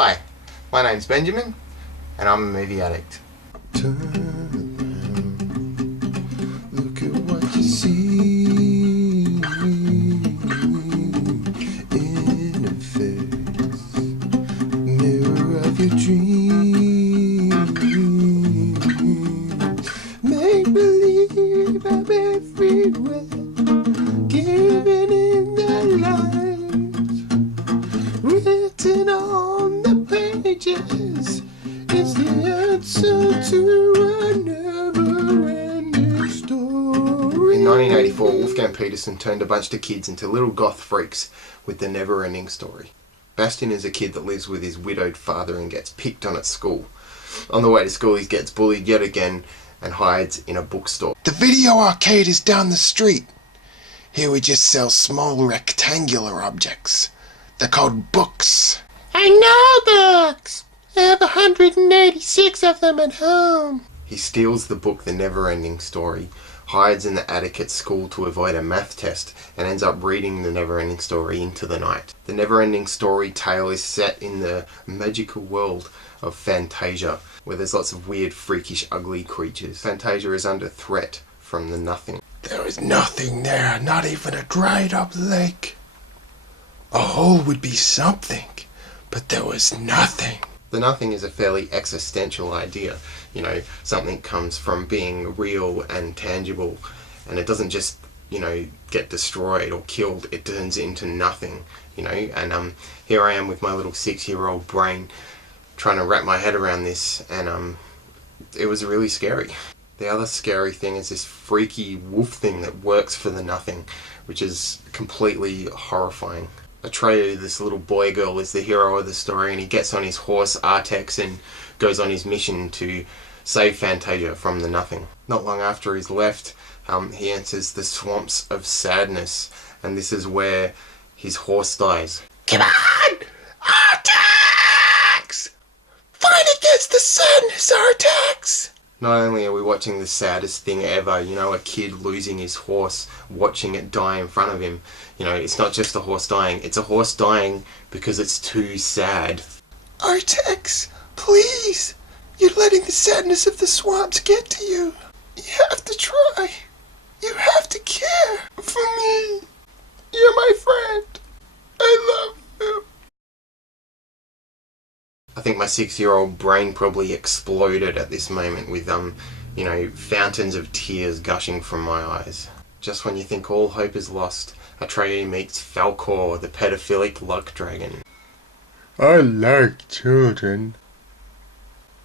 Hi, my name's Benjamin, and I'm a movie addict. Turn around, look at what you see in a face, mirror of your dreams. Make believe I'm everywhere, giving in the light, written on the pages. It's the answer to a never-ending story. In 1984, Wolfgang Peterson turned a bunch of kids into little goth freaks with the Neverending Story. Bastian is a kid that lives with his widowed father and gets picked on at school. On the way to school, he gets bullied yet again and hides in a bookstore. The video arcade is down the street. Here we just sell small rectangular objects. They're called books. I know books! I have 186 of them at home. He steals the book The Neverending Story, hides in the attic at school to avoid a math test, and ends up reading The Neverending Story into the night. The Neverending Story tale is set in the magical world of Fantasia, where there's lots of weird, freakish, ugly creatures. Fantasia is under threat from the nothing. There was nothing there, not even a dried up lake. A hole would be something, but there was nothing. The nothing is a fairly existential idea. You know, something comes from being real and tangible, and it doesn't just, get destroyed or killed. It turns into nothing, and here I am with my little 6-year-old brain trying to wrap my head around this, and it was really scary. The other scary thing is this freaky wolf thing that works for the nothing, which is completely horrifying. Atreyu, this little boy girl, is the hero of the story, and he gets on his horse Artex and goes on his mission to save Fantasia from the nothing. Not long after he's left, he enters the swamps of sadness, and this is where his horse dies. Come on! Artex! Fight against the sadness, Artex! Not only are we watching the saddest thing ever, a kid losing his horse, watching it die in front of him. It's not just a horse dying, it's a horse dying because it's too sad. Artex, please! You're letting the sadness of the swamps get to you. You have to try. You have to care for me. You're my friend. I love you. I think my 6-year-old brain probably exploded at this moment with, fountains of tears gushing from my eyes. Just when you think all hope is lost, Atreyu meets Falkor, the pedophilic luck dragon. I like children.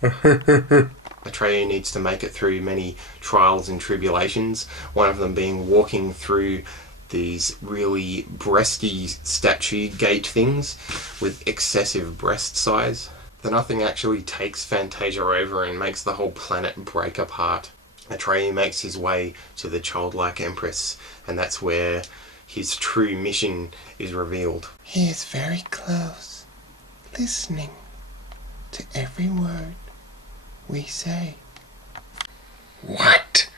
Atreyu needs to make it through many trials and tribulations, one of them being walking through these really breasty statue gate things with excessive breast size. The nothing actually takes Fantasia over and makes the whole planet break apart. Atreyu makes his way to the childlike Empress, and that's where his true mission is revealed. He is very close, listening to every word we say. What?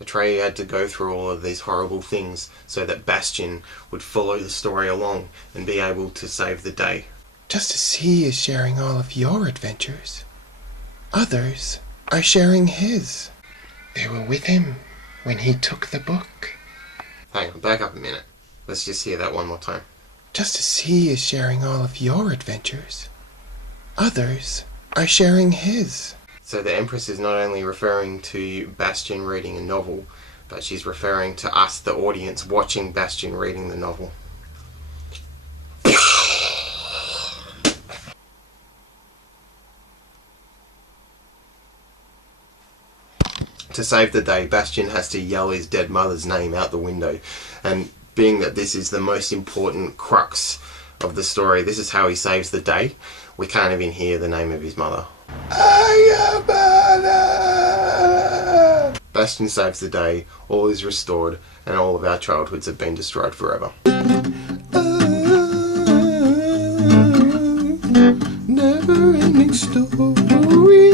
Atreyu had to go through all of these horrible things so that Bastian would follow the story along and be able to save the day. Just as he is sharing all of your adventures, others are sharing his. They were with him when he took the book. Hang on, back up a minute. Let's just hear that one more time. Just as he is sharing all of your adventures, others are sharing his. So the Empress is not only referring to Bastian reading a novel, but she's referring to us, the audience, watching Bastian reading the novel. To save the day, Bastian has to yell his dead mother's name out the window, and being that this is the most important crux of the story, this is how he saves the day. We can't even hear the name of his mother. Bastian saves the day, all is restored, and all of our childhoods have been destroyed forever. Never-ending story.